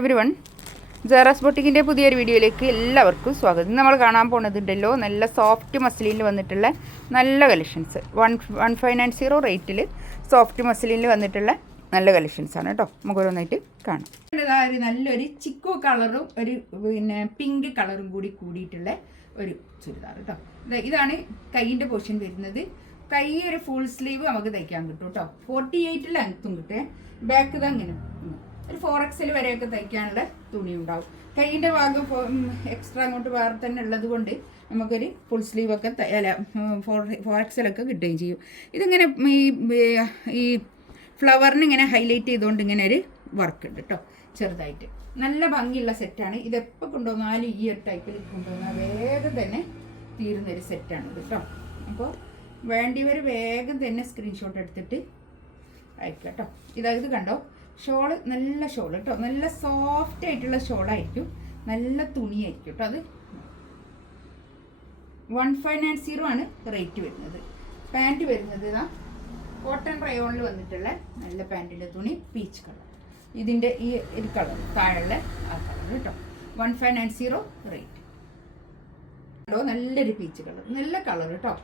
Everyone, ജാറാസ് ബൊട്ടിക്കിൻ്റെ പുതിയൊരു വീഡിയോയിലേക്ക് എല്ലാവർക്കും സ്വാഗതം. നമ്മൾ കാണാൻ പോകുന്നതുണ്ടല്ലോ നല്ല സോഫ്റ്റ് മസ്ലിനിൽ വന്നിട്ടുള്ള നല്ല കളക്ഷൻസ്. 1590 റേറ്റിൽ സോഫ്റ്റ് മസ്ലിനിൽ വന്നിട്ടുള്ള നല്ല കളക്ഷൻസാണ് കേട്ടോ. നമുക്കൊരോന്നായിട്ട് കാണാം. ഒരു നല്ലൊരു ചിക്കു കളറും ഒരു പിങ്ക് കളറും കൂടിയിട്ടുള്ള ഒരു ചുരിദാർ കേട്ടോ. ഇതാണ് കൈയിൻ്റെ പോർഷൻ വരുന്നത്. കൈ ഒരു ഫുൾ സ്ലീവ് നമുക്ക് തയ്ക്കാൻ കിട്ടും കേട്ടോ. 48 ലെങ്ത്തും കിട്ടും. ബാക്ക് ഇതങ്ങനെ ഒരു 4XL വരെയൊക്കെ തയ്ക്കാനുള്ള തുണി ഉണ്ടാവും. കൈയിൻ്റെ ഭാഗം എക്സ്ട്രാ അങ്ങോട്ട് വേറെ തന്നെ ഉള്ളത് കൊണ്ട് നമുക്കൊരു ഫുൾ സ്ലീവൊക്കെ 4XL ഒക്കെ കിട്ടുകയും ചെയ്യും. ഇതിങ്ങനെ ഈ ഫ്ലവറിന് ഇങ്ങനെ ഹൈലൈറ്റ് ചെയ്തുകൊണ്ട് ഇങ്ങനെ ഒരു വർക്ക് ഉണ്ട് കേട്ടോ, ചെറുതായിട്ട്. നല്ല ഭംഗിയുള്ള സെറ്റാണ്. ഇതെപ്പോൾ കൊണ്ടുവന്നാലും ഈ ഒരു ടൈപ്പിൽ കൊണ്ടുവന്നാൽ വേഗം തന്നെ തീരുന്നൊരു സെറ്റാണ് ഇത് കേട്ടോ. അപ്പോൾ വേണ്ടിയവർ വേഗം തന്നെ സ്ക്രീൻഷോട്ട് എടുത്തിട്ട് അയക്കാം കേട്ടോ. ഇത് കണ്ടോ, ഷോള് നല്ല ഷോൾ കേട്ടോ. നല്ല സോഫ്റ്റ് ആയിട്ടുള്ള ഷോളായിരിക്കും, നല്ല തുണിയായിരിക്കും കേട്ടോ. അത് 1590 ആണ് റേറ്റ് വരുന്നത്. പാൻറ്റ് വരുന്നത് ഇതാ കോട്ടൺ റയോണിൽ വന്നിട്ടുള്ള നല്ല പാൻറ്റിൻ്റെ തുണി, പീച്ച് കളർ. ഇതിൻ്റെ ഈ ഒരു കളർ താഴെ ആ കളർ കേട്ടോ. 1590 റേറ്റ്. നല്ലൊരു പീച്ച് കളർ, നല്ല കളർ കേട്ടോ.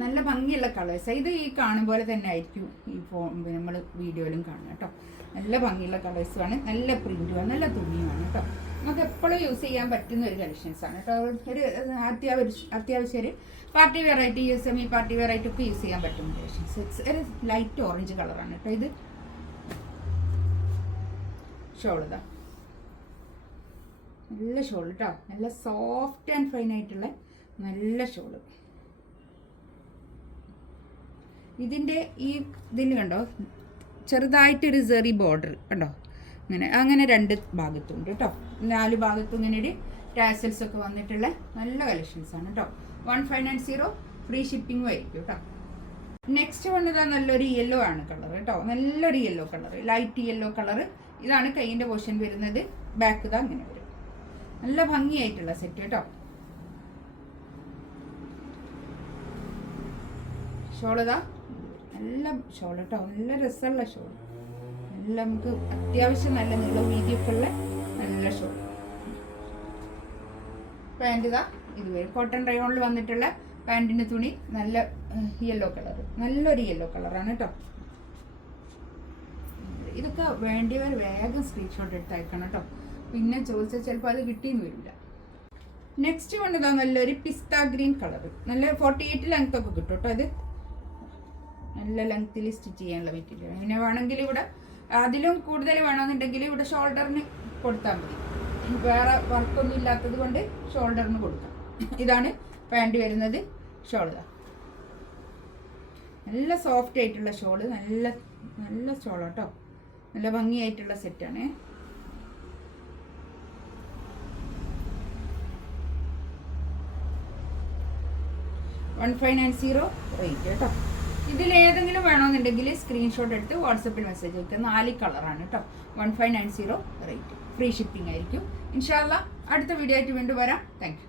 നല്ല ഭംഗിയുള്ള കളേഴ്സ്. ഇത് ഈ കാണും പോലെ തന്നെ ആയിരിക്കും ഈ നമ്മൾ വീഡിയോയിലും കാണുക കേട്ടോ. നല്ല ഭംഗിയുള്ള കളേഴ്സുമാണ്, നല്ല പ്രിൻറ്റുമാണ്, നല്ല തുണിയുമാണ് കേട്ടോ. നമുക്ക് എപ്പോഴും യൂസ് ചെയ്യാൻ പറ്റുന്ന ഒരു കളക്ഷൻസാണ് കേട്ടോ. ഒരു അത്യാവശ്യം ഒരു party variety, semi party variety ഒക്കെ യൂസ് ചെയ്യാൻ പറ്റുന്ന കളക്ഷൻസ്. ഒരു ലൈറ്റ് ഓറഞ്ച് കളറാണ് കേട്ടോ. ഇത് ഷോൾ ഇതാ നല്ല ഷോൾ കേട്ടോ. നല്ല സോഫ്റ്റ് ആൻഡ് ഫൈൻ ആയിട്ടുള്ള നല്ല ഷോള്. ഇതിൻ്റെ ഈ ഇതിന് കണ്ടോ ചെറുതായിട്ടൊരു സെറി ബോർഡർ കണ്ടോ, അങ്ങനെ രണ്ട് ഭാഗത്തുണ്ട് കേട്ടോ. 4 ഭാഗത്തും ഇങ്ങനെ ഒരു ടാസൽസ് ഒക്കെ വന്നിട്ടുള്ള നല്ല കളക്ഷൻസാണ് കേട്ടോ. 1590 ഫ്രീ ഷിപ്പിംഗും ആയിരിക്കും കേട്ടോ. നെക്സ്റ്റ് വന്നതാ നല്ലൊരു യെല്ലോ ആണ് കളർ കേട്ടോ. നല്ലൊരു yellow colour, light yellow colour. ഇതാണ് കൈയിൻ്റെ പോർഷൻ വരുന്നത്. ബാക്ക് ഇതാ അങ്ങനെ വരും. നല്ല ഭംഗിയായിട്ടുള്ള സെറ്റ് കേട്ടോ. ഷോളിതാ നല്ല ഷോൾ കേട്ടോ. നല്ല രസമുള്ള ഷോൾ, നല്ല നമുക്ക് അത്യാവശ്യം നല്ല നീളം വീതിയൊക്കെ ഉള്ള നല്ല ഷോൾ. പാൻറ് ഇതാ ഇത് വരും. കോട്ടൺ റയോണിൽ വന്നിട്ടുള്ള പാൻറ്റിൻ്റെ തുണി നല്ല യെല്ലോ കളർ, നല്ലൊരു യെല്ലോ കളറാണ് കേട്ടോ. ഇതൊക്കെ വേണ്ടിയവർ വേഗം സ്ക്രീൻഷോട്ട് എടുത്ത് അയക്കണം കേട്ടോ. പിന്നെ ചോദിച്ചാൽ ചിലപ്പോൾ അത് കിട്ടിയെന്ന് വരില്ല. നെക്സ്റ്റ് വന്നതാ നല്ലൊരു പിസ്ത ഗ്രീൻ കളർ. നല്ല 48 ലെങ്ത് ഒക്കെ കിട്ടും കേട്ടോ. ഇത് നല്ല ലെങ്ത്തിൽ സ്റ്റിച്ച് ചെയ്യാനുള്ള മെറ്റീരിയൽ. പിന്നെ വേണമെങ്കിൽ ഇവിടെ അതിലും കൂടുതൽ വേണമെന്നുണ്ടെങ്കിൽ ഇവിടെ ഷോൾഡറിന് കൊടുത്താൽ മതി. വേറെ വർക്കൊന്നും ഇല്ലാത്തത് കൊണ്ട് ഷോൾഡറിന് കൊടുക്കാം. ഇതാണ് പാൻറ് വരുന്നത്. ഷോൾ നല്ല സോഫ്റ്റ് ആയിട്ടുള്ള ഷോള്, നല്ല നല്ല ഷോൾ കേട്ടോ. നല്ല ഭംഗിയായിട്ടുള്ള സെറ്റാണ്. $1590 റേറ്റ് കേട്ടോ. ഇതിലേതെങ്കിലും വേണമെന്നുണ്ടെങ്കിൽ സ്ക്രീൻഷോട്ട് എടുത്ത് വാട്സപ്പിൽ മെസ്സേജ് അയക്കുക. 4 കളറാണ് കേട്ടോ. 1590 റേറ്റ്. ഫ്രീ ഷിപ്പിംഗ് ആയിരിക്കും. ഇൻഷാ അല്ലാഹ് അടുത്ത വീഡിയോ ആയിട്ട് വീണ്ടും വരാം. Thank you.